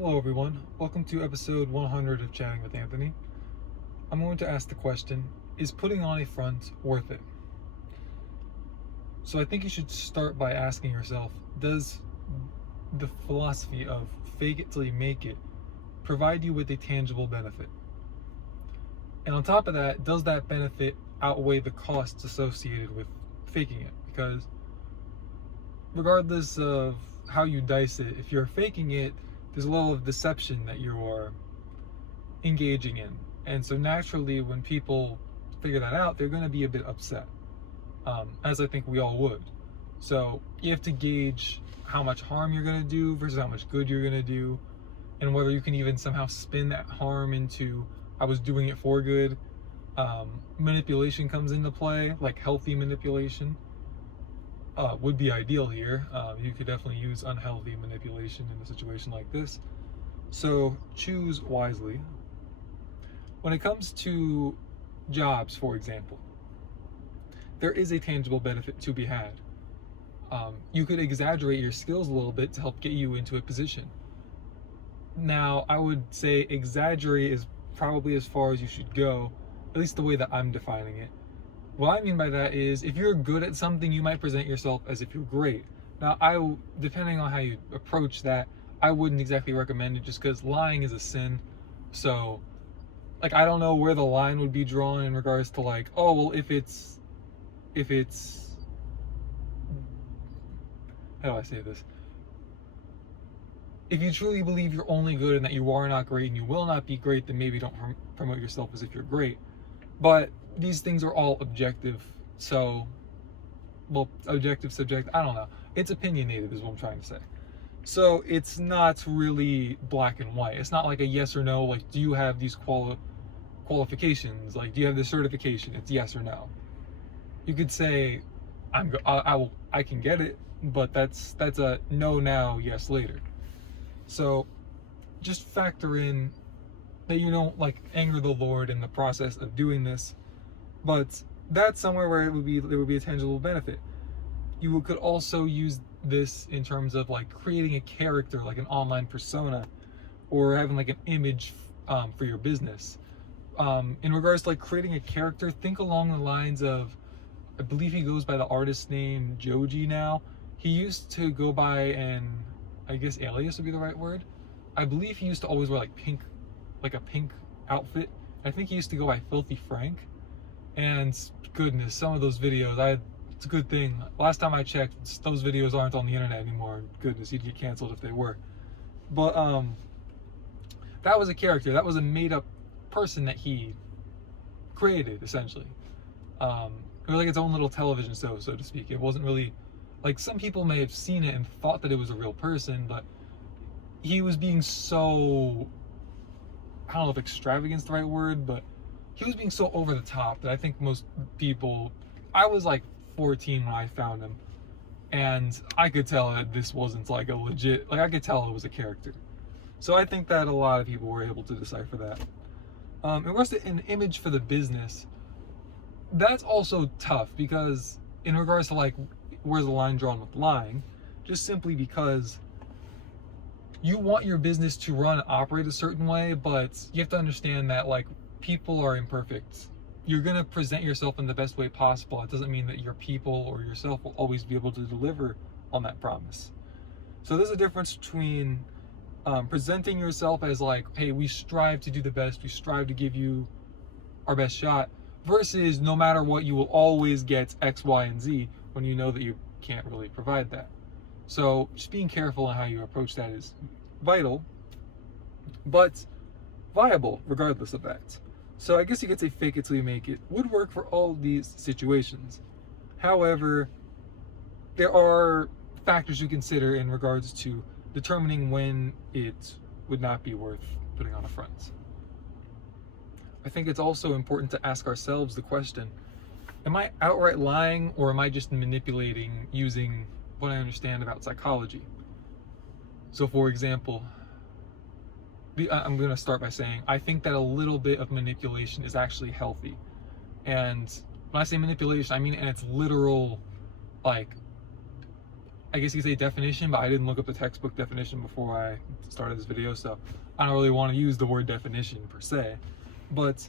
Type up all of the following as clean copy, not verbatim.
Hello everyone, welcome to episode 100 of Chatting with Anthony. I'm going to ask the question, is putting on a front worth it? So I think you should start by asking yourself, does the philosophy of fake it till you make it provide you with a tangible benefit? And on top of that, does that benefit outweigh the costs associated with faking it? Because regardless of how you dice it, if you're faking it, there's a level of deception that you are engaging in. And so naturally, when people figure that out, they're going to be a bit upset, as I think we all would. So you have to gauge how much harm you're going to do versus how much good you're going to do, and whether you can even somehow spin that harm into, I was doing it for good. Manipulation comes into play, like healthy manipulation. Would be ideal here. You could definitely use unhealthy manipulation in a situation like this. So choose wisely. When it comes to jobs, for example, there is a tangible benefit to be had. You could exaggerate your skills a little bit to help get you into a position. Now, I would say exaggerate is probably as far as you should go, at least the way that I'm defining it. What I mean by that is, if you're good at something, you might present yourself as if you're great. Now, depending on how you approach that, I wouldn't exactly recommend it, just because lying is a sin. So, like, I don't know where the line would be drawn in regards to, like, oh, well, if it's, how do I say this? If you truly believe you're only good and that you are not great and you will not be great, then maybe don't promote yourself as if you're great. But these things are all objective. So, well, objective, subjective, I don't know. It's opinionated is what I'm trying to say. So it's not really black and white. It's not like a yes or no, like, do you have these qualifications? Like, do you have this certification? It's yes or no. You could say, I can get it, but that's a no now, yes later. So just factor in that you don't like anger the Lord in the process of doing this, but that's somewhere where there would be a tangible benefit. You could also use this in terms of like creating a character, like an online persona, or having like an image for your business. In regards to like creating a character, think along the lines of, I believe he goes by the artist name Joji now. He used to go by an, I guess alias would be the right word. I believe he used to always wear like pink, like a pink outfit. I think he used to go by Filthy Frank. And goodness, some of those videos, it's a good thing. Last time I checked, those videos aren't on the internet anymore. Goodness, he'd get canceled if they were. But that was a character. That was a made-up person that he created, essentially. It was like its own little television show, so to speak. It wasn't really, like, some people may have seen it and thought that it was a real person, but he was being so, I don't know if extravagant's the right word, but he was being so over the top that I think most people, I was like 14 when I found him, and I could tell that this wasn't like a legit, like I could tell it was a character. So I think that a lot of people were able to decipher that. In regards to an image for the business, that's also tough, because in regards to like, where's the line drawn with lying? Just simply because you want your business to run and operate a certain way, but you have to understand that like people are imperfect. You're going to present yourself in the best way possible. It doesn't mean that your people or yourself will always be able to deliver on that promise. So there's a difference between presenting yourself as like, hey, we strive to do the best, we strive to give you our best shot, versus no matter what, you will always get X, Y, and Z, when you know that you can't really provide that. So just being careful on how you approach that is vital, but viable regardless of that. So I guess you could say fake it till you make it would work for all these situations. However, there are factors you consider in regards to determining when it would not be worth putting on a front. I think it's also important to ask ourselves the question, am I outright lying, or am I just manipulating using what I understand about psychology? So for example, I'm going to start by saying I think that a little bit of manipulation is actually healthy. And when I say manipulation, I mean in its literal, like, I guess you could say definition, but I didn't look up the textbook definition before I started this video, so I don't really want to use the word definition per se. But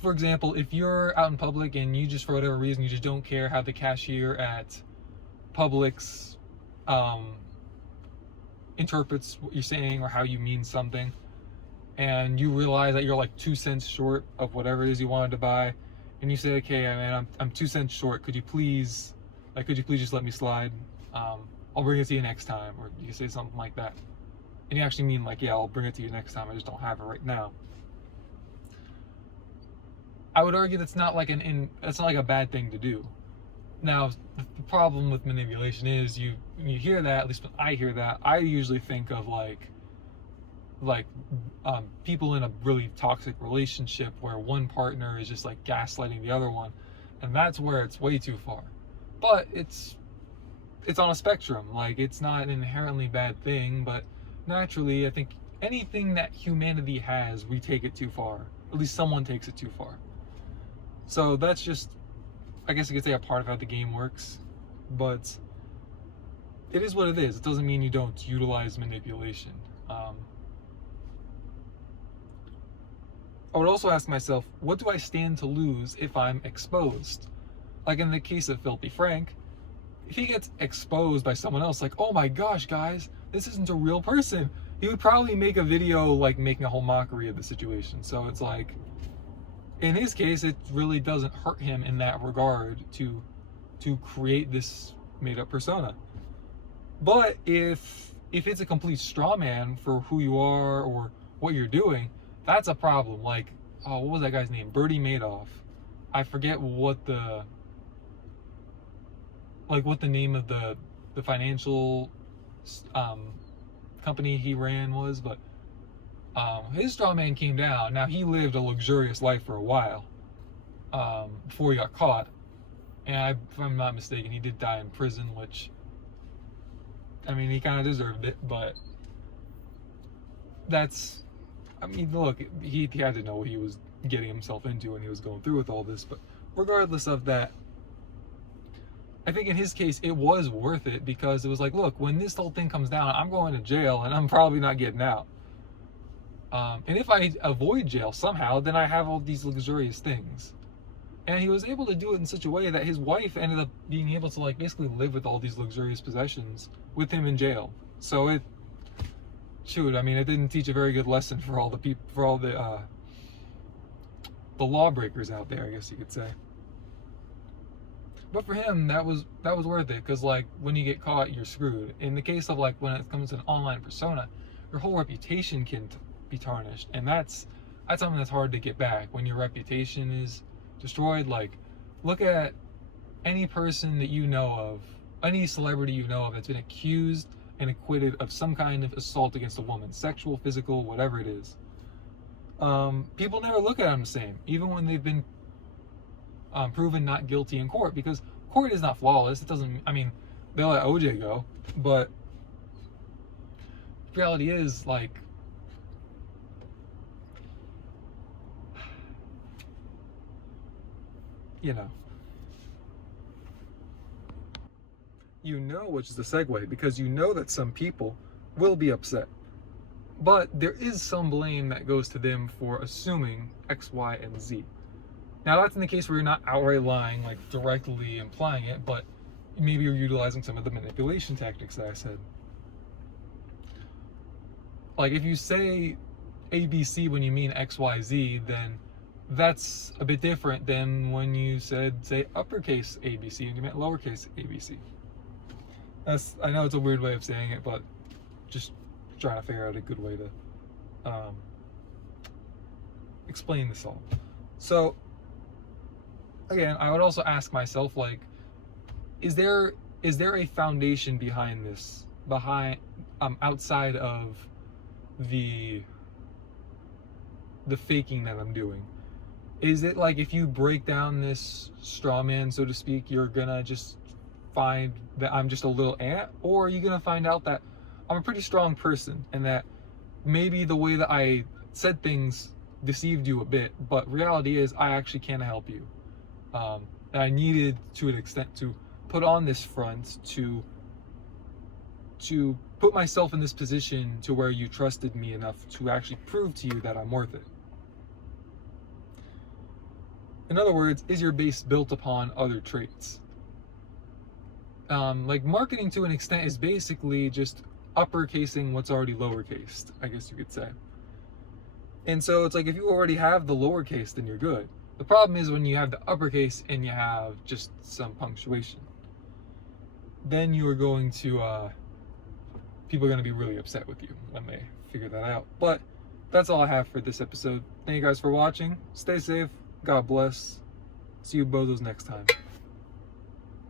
for example, if you're out in public and you just, for whatever reason, you just don't care how the cashier at Publix interprets what you're saying or how you mean something, and you realize that you're like 2 cents short of whatever it is you wanted to buy, and you say, okay, man, I'm 2 cents short. Could you please just let me slide? I'll bring it to you next time, or you can say something like that. And you actually mean like, yeah, I'll bring it to you next time. I just don't have it right now. I would argue that's not like that's not like a bad thing to do. Now, the problem with manipulation is when you hear that, at least when I hear that, I usually think of like people in a really toxic relationship where one partner is just like gaslighting the other one, and that's where it's way too far. But it's on a spectrum. Like, it's not an inherently bad thing, but naturally, I think anything that humanity has, we take it too far. At least someone takes it too far. So that's just, I guess you could say, a part of how the game works. But it is what it is. It doesn't mean you don't utilize manipulation. I would also ask myself, what do I stand to lose if I'm exposed? Like in the case of Filthy Frank, if he gets exposed by someone else, like, oh my gosh, guys, this isn't a real person, he would probably make a video like making a whole mockery of the situation. So it's like, in his case, it really doesn't hurt him in that regard to create this made-up persona. But if it's a complete straw man for who you are or what you're doing, that's a problem. Like, oh, what was that guy's name? Bernie Madoff. I forget what the name of the financial company he ran was, but his straw man came down. Now, he lived a luxurious life for a while before he got caught, and if I'm not mistaken, he did die in prison, which, I mean, he kind of deserved it. But that's, I mean, look, he had to know what he was getting himself into when he was going through with all this. But regardless of that, I think in his case it was worth it, because it was like, look, when this whole thing comes down, I'm going to jail and I'm probably not getting out. And if I avoid jail somehow, then I have all these luxurious things. And he was able to do it in such a way that his wife ended up being able to, like, basically live with all these luxurious possessions with him in jail. So it didn't teach a very good lesson for all the people, for all the lawbreakers out there, I guess you could say. But for him, that was worth it, because like when you get caught, you're screwed. In the case of like when it comes to an online persona, your whole reputation can be tarnished, and that's something that's hard to get back. When your reputation is destroyed, like, look at any person that you know of, any celebrity you know of that's been accused and acquitted of some kind of assault against a woman, sexual, physical, whatever it is. People never look at them the same, even when they've been proven not guilty in court, because court is not flawless. It doesn't, I mean, they let OJ go, but the reality is, like, you know, which is the segue, because you know that some people will be upset, but there is some blame that goes to them for assuming X, Y, and Z. Now, that's in the case where you're not outright lying, like directly implying it, but maybe you're utilizing some of the manipulation tactics that I said. Like, if you say ABC when you mean XYZ, then that's a bit different than when you said, say, uppercase ABC and you meant lowercase ABC. I know it's a weird way of saying it, but just trying to figure out a good way to explain this all. So, again, I would also ask myself, like, is there a foundation behind this, outside of the faking that I'm doing? Is it like, if you break down this straw man, so to speak, you're gonna just find that I'm just a little ant? Or are you gonna find out that I'm a pretty strong person, and that maybe the way that I said things deceived you a bit, but reality is I actually can help you? And I needed, to an extent, to put on this front to put myself in this position to where you trusted me enough to actually prove to you that I'm worth it? In other words, is your base built upon other traits? Like marketing to an extent is basically just uppercasing what's already lowercased, I guess you could say. And so it's like if you already have the lowercase, then you're good. The problem is when you have the uppercase and you have just some punctuation. Then you are going to, people are going to be really upset with you when they figure that out. But that's all I have for this episode. Thank you guys for watching. Stay safe. God bless. See you bozos next time.